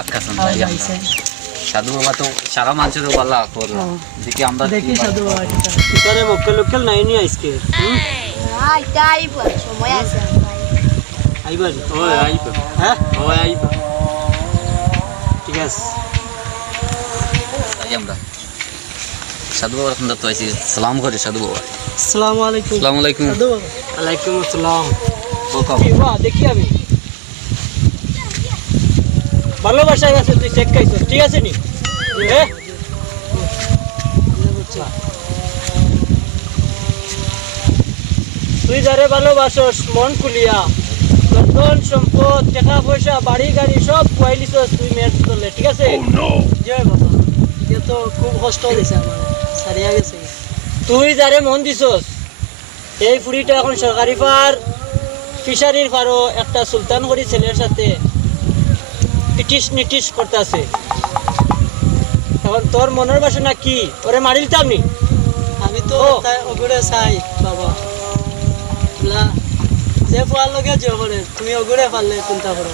আকাশন ভাই সাধু বাবা তো সারা মানুষের পাল্লা করলো দেখি আমরা দেখি সাধু বাবা ভিতরে মক্কেল লোকেল নাই নি আজকে না এটা আইব সময় আছে আইবার ওই আইব হ্যাঁ ওই আইব ঠিক আছে তাই আমরা সাধু বাবার এখন তো আইছি সালাম করি সাধু বাবা আসসালামু আলাইকুম আসসালামু আলাইকুম সাধু বাবা ওয়ালাইকুম আসসালাম ওকা বাবা দেখি আমি ভালোবাসায় আছে তুই চেক খাইছ ঠিক আছে নি হ্যাঁ তুই যারে ভালোবাসস মন খুলিয়া ধন সম্পদ টাকা পয়সা বাড়ি গাড়ি সব খুয়াইলিস তুই মেয়ের চলে ঠিক আছে জয় বাবা এ তো খুব কষ্ট দিছে আমার সারিয়া গেছে তুই যারে মন দিছস এই ফুড়িটা এখন সরকারি পার ফিশারির পারও একটা সুলতানগড়ি ছেলের সাথে পিটিশ নিটিশ করতেছে এখন তোর মনের বাসনা কি ওরে মারিলতাম নি আমি তো ওগুলো চাই বাবা যে পোয়ার লগে যে করে তুমি ওগুলো পারলে চিন্তা করো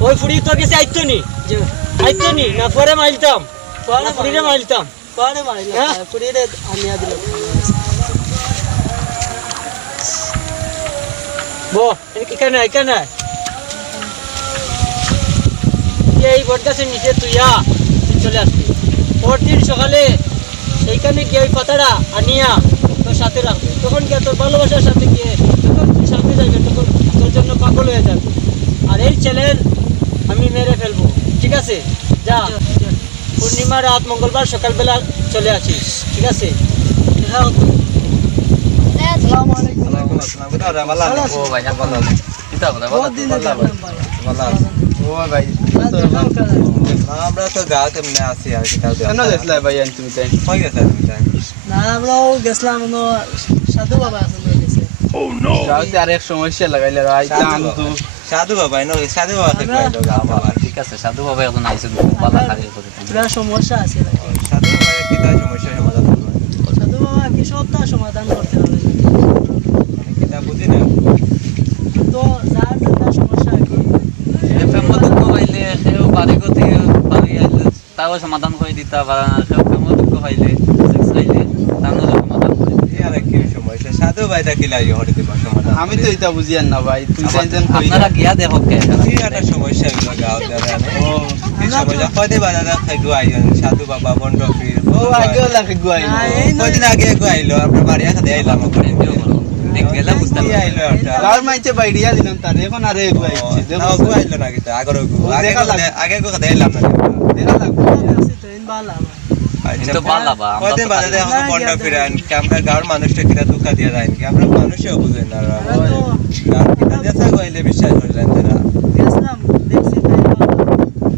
ওই ফুড়ি তোর কাছে আইতো নি আইতো নি না পরে মারিলতাম পরে ফুড়িরে মারিলতাম পরে মারিলাম ফুড়িরে আনিয়া দিলাম বো এখানে এখানে এই বটগাছের নিচে তুইয়া চলে আসবি পরদিন সকালে সেইখানে গিয়ে ওই পাতাটা আনিয়া তোর সাথে রাখবে তখন গিয়ে তোর ভালোবাসার সাথে গিয়ে তখন তুই সামনে যাবে তখন তোর জন্য পাগল হয়ে যাবে আর এই ছেলের আমি মেরে ফেলবো ঠিক আছে যা পূর্ণিমা রাত মঙ্গলবার সকালবেলা চলে আসিস ঠিক আছে আসসালামু আলাইকুম ও ভাই ভালো কিতা বলা বহুত দিন ও ভাই আমরা তো গাঁও তেমনি আছি আর কি কেন গেছলা ভাই তুমি তাই কই গেছে তুমি তাই না আমরাও গেছিলাম সাধু বাবা আসলে গেছে যাওতে আরেক সমস্যা লাগাইলে ভাই জান তো সাধু বাবা নো সাধু বাবা থেকে কইলো গাঁও বাবা ঠিক আছে সাধু বাবা এখন আইছে বাবা খালি করে পুরা সমস্যা আছে সাধু বাবা কি তার সমস্যা সমাধান করবে সাধু বাবা কি সবটা সমাধান করতে হবে আমি কি তা বুঝি না তো যার যেটা সমস্যা কি প্রেম দুঃখ পাইলে সেও বাড়ি গতি বাড়ি আইলে তাও সমাধান করে দিতে পারে না সেও প্রেম দুঃখ পাইলে সেক্স পাইলে তাও সমাধান করে এই আর কি সমস্যা সাধু ভাইটা কি লাগি হরে দিব সমাধান আমি তো এটা বুঝি আর না ভাই তুমি চাইছেন আপনারা গিয়া দেখো কে কি একটা সমস্যা হইলো গাঁও দাদা ও এই সমস্যা কয়তে বাজারে খাইগো আইন সাধু বাবা বন্ড ফির ও আগে লাগে গুয়াই কয়দিন আগে আইলো আমরা বাড়ি খাতে আইলাম করে গেলা বুঝতে কি আইলো এটা গাঁর মাইছে বাইরিয়া দিলাম তার এখন আরে গুয়াইছে না গো আইলো না কি আগর আগে গো খাতে আইলাম না দেখা লাগবে ট্রেন বালা তো ভালো বা কয়দিন বাজারে এখন বন্ড ফিরান কি আমরা গাঁর মানুষটা কিরা দুঃখা দিয়ে যাই কি আমরা মানুষও বুঝেন না গাঁর কিরা দেখা গইলে বিশ্বাস করে যান না গেছিলাম দেখছি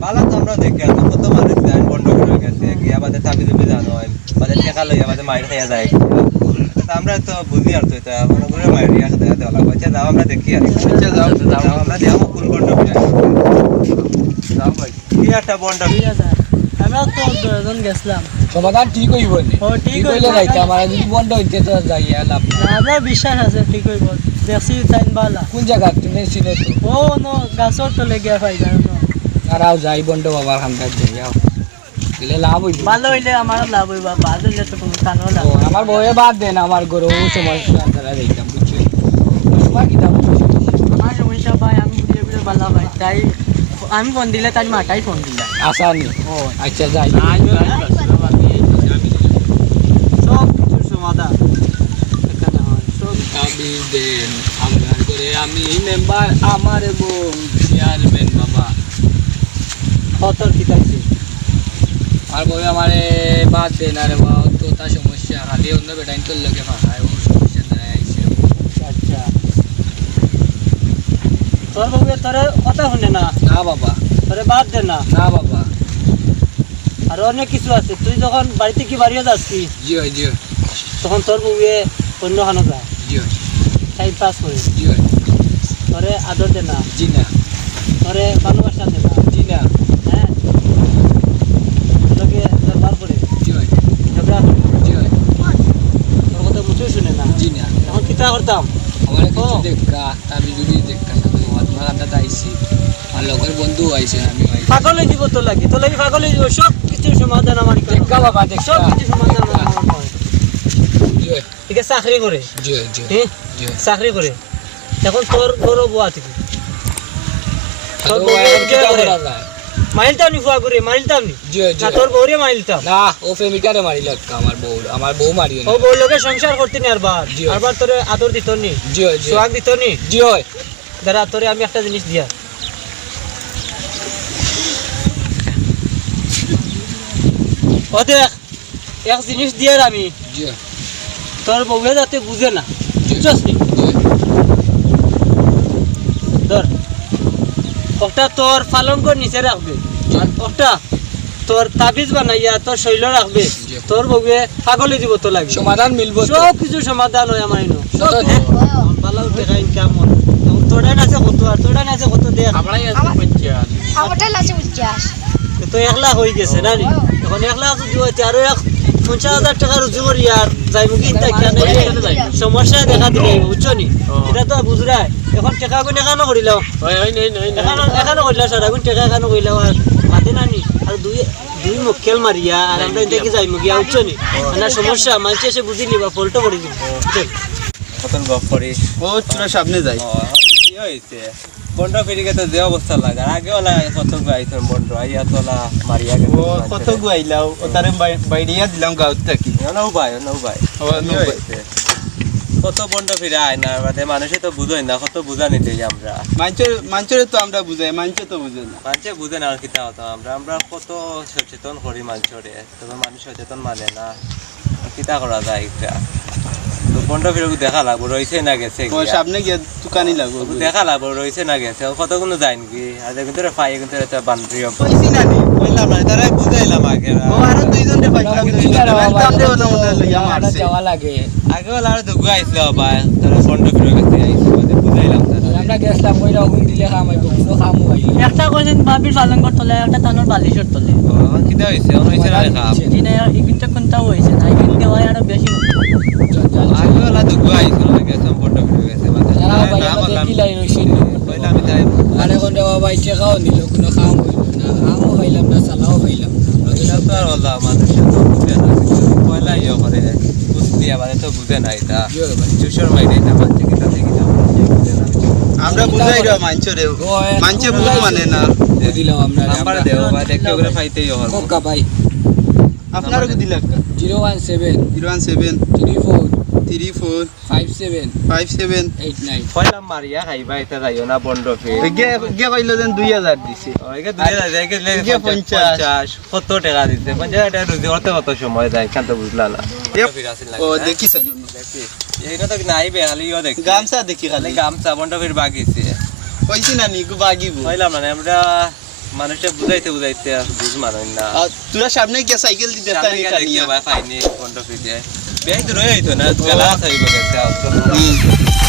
বালা তো আমরা দেখি আর কত মানুষ গান বন্ড করে গেছে কি আমাদের তাবি দুবি জানো হয় আমাদের টাকা লই আমাদের মাইর খাইয়া যায় আমরা তো বুঝি আর তো এটা আমরা করে মাইর খাইয়া দেয়া দেওয়া লাগবে আচ্ছা যাও আমরা দেখি আর যাও আমরা যাও কোন বন্ড ফিরান যাও ভাই কি একটা বন্ড আমরা তো দুজন গেছিলাম সমাধান ঠিক হইব নি ও ঠিক হইলে যাইতে আমার যদি বন্ধ হইতে তো যাইয়া লাভ আমরা বিশ্বাস আছে ঠিক হইব দেখছি টাইম বালা কোন জায়গা তুমি চিনো তো ও নো গাছর তলে গিয়া পাই জানো আরাও যাই বন্ধ বাবার খান্দার যাইয়া দিলে লাভ হইব ভালো হইলে আমার লাভ হইব বাদ হইলে তো কোনো কানো লাভ আমার বয়ে বাদ দেন আমার গরু সমস্যা তারা যাইতাম বুঝছো তোমার কি দাম আমার সমস্যা ভাই আমি বুঝে বুঝে ভালো ভাই তাই আমি ফোন দিলে তার মাটাই ফোন দিলা আসানি ও আচ্ছা যাই সব কিছুর সমাধান এখানে হয় সব দাবি দেন আমার করে আমি মেম্বার আমার বোন চেয়ারম্যান বাবা কতর কি তাইছে আর বই আমারে বাদ দেন আরে বাবা তো তা সমস্যা খালি অন্য বেটাইন তোর লগে ফাঁকায় ও সমস্যা দাঁড়ায় আইছে আচ্ছা তোর বাবু তোর কথা শুনে না না বাবা তোরে বাদ দে না না বাবা আর অনেক কিছু আছে তুই যখন বাড়িতে কি বাড়িও যাচ্ছি জিও জিও তখন তোর বউয়ে অন্য খানো যায় জিও টাইম পাস করে জিও তোরে আদর দে না জি না তোরে ভালোবাসা দে না জি না হ্যাঁ তোকে দরবার করে জিও ঝগড়া করে জিও তোর কথা মুঠেও শুনে না জি না এখন কিতা করতাম আমার কিছু দেখা আমি যদি দেখা সাথে তোমার আড্ডা আইছি আর লোকের বন্ধু আইছে আমি পাগল হয়ে দিব তো লাগি পাগল হয়ে দিব সব কিছুর সমাধান আমার দেখা বাবা দেখা সব কিছু সমাধান আমার জি ঠিক আছে চাকরি করে জি জি হ্যাঁ জি চাকরি করে এখন তোর বড় বুয়া থেকে তো এখন কি করা যায় মাইলতাম নি ফুয়া করে মাইলতাম নি জি জি না তোর বউরে মাইলতাম না ও প্রেমিকারে মারিল আমার বউ মারিও ও না বউ লোকে সংসার করতে নি জি। আরবার তোরে আদর দিত নি জি জি সোহাগ দিত নি জি হয় দাঁড়া তোরে আমি একটা জিনিস দিয়া ও দেখ এক জিনিস দিয়ে আমি জি তোর বউয়ে যাতে বুঝে না বুঝছস নি ধর ওটা তোর পালঙ্কর নিচে রাখবে আর ওটা তোর তাবিজ বানাইয়া তোর শৈল রাখবে জি। তোর বউয়ে পাগলে দিব তো লাগবে সমাধান মিলবো তো সব কিছু সমাধান হয় আমার এনো সব তো- কিছু। ভালো দেখা ইনকাম হয় তোরা নাচে কত আর তোরা নাচে কত দেখ আমরাই আছি পঞ্চায়েত আমারটাই লাচে উচ্চাস তো 1 লাখ হয়ে গেছে না নি এখন 1 লাখ যদি হইতে আরো 50,000 টাকা রুজি করি আর যাইমু কি তা কেন সমস্যা দেখা দিলে বুঝছো নি এটা তো বুঝরা এখন টাকা গুনে কেন করিলাও হয় হয় নাই নাই এখানে কইলা সারা গুণ টাকা এখানে কইলাও আর মাতে না নি আর দুই মক্কেল মারিয়া আর আমরা দেখি যাইমু গিয়া বুঝছো নি না সমস্যা মানুষ এসে বুঝি নিবা ফলটো করে দিব বুঝছো কতন গপ করি ও তোরা সামনে যাই কি হয়েছে বন্ড ফিরে গেছে যে অবস্থা লাগে আগে ওলা কত গাইছেন বন্ড আইয়া তোলা মারিয়া গেছে ও কত গুয়াইলাও ও তারে বাইরিয়া দিলাম গাঁত থাকি নৌ ভাই ও নৌ ভাই। কত বন্ড ফিরে আয় না বাদে মানুষে তো বুঝোই না কত বুঝা নিতে আমরা মানুষের তো আমরা বুঝাই মানুষ তো বুঝে না মানুষে বুঝে না আর কিতা হতো আমরা কত সচেতন করি মানুষরে তবে মানুষ সচেতন মানে না কিতা করা যায় এটা তো বন্ড ফিরে দেখা লাগবো রয়েছে না গেছে ও সামনে গিয়ে দোকানি লাগবো দেখা লাগবো রয়েছে না গেছে কতগুলো যায় নাকি আর কিন্তু পাই কিন্তু এটা বান্দ্রিয় কইছি না নি বললাম না তারা বুঝাইলাম আগে ও আরো দুইজন রে পাইলাম তাতে ওনা মনে লইয়া মারছে যাওয়া লাগে আগে ওলা আর দুগু আইছিল আবার তারা বন্ড ফিরে গেছে আইছিল বুঝাইলাম তারা আমরা গেছিলাম ওইরা হুন দিলে খামাইবো কোনো খামু আইলো একটা কইছেন বাবির পালঙ্কর তলে একটা তানোর বালিশের তলে কিতা হয়েছে হয়েছে না দেখা দিনে ইকিনটা কোনটাও হইছে না ইকিন দেওয়া আরো বেশি আগে ওলা দুগু আইছিল গেছে বন্ড ফিরে গেছে যারা ভাই আমাদের কি লাই রইছিল বললাম আমি তাই আরে কোন দেওয়া ভাই টাকাও নিল কোনো খাম হইল না আমও খাইলাম না সালাও খাইলাম এটা তো আর ওলা মানুষের তো বুঝে না পয়লা ইয়ে করে বুঝতে আবার তো বুঝে না এটা জোর ভাই জুসর মাইরে এটা মানছে কিতা থেকে বুঝে না আমরা বুঝাই রে মানুষরে মানুষে বুঝ মানে না দিলাম আমরা নাম্বার দেও বা দেখতে করে পাইতেই হল কোকা ভাই আপনারও দিলা 017 017 34 34 57 57 89 পয়লা মারিয়া খাইবা এটা যাইও না বন্ড ফির গে পাইলো যেন 2000 দিছে ওইকে দুই জায়গা একে 50 কত টাকা দিতে 50 টাকা রুজি করতে কত সময় যায় কেন তো বুঝলা না ও দেখি চাই দেখি এইটা তো নাই বে খালি ইও দেখি গামছা দেখি খালি খালি গামছা বন্ড ফির বাগিছে কইছি না নি গো বাগিব কইলাম না আমরা মানুষকে বুঝাইতে বুঝ মানুষ না তোরা সামনে গিয়ে সাইকেল দিতে সামনে তাই গিয়ে কানিয়া দেখি ভাই ফাইনি বন্ড ফির বেশ রয়ে হইতো না গলা খাইব গেছে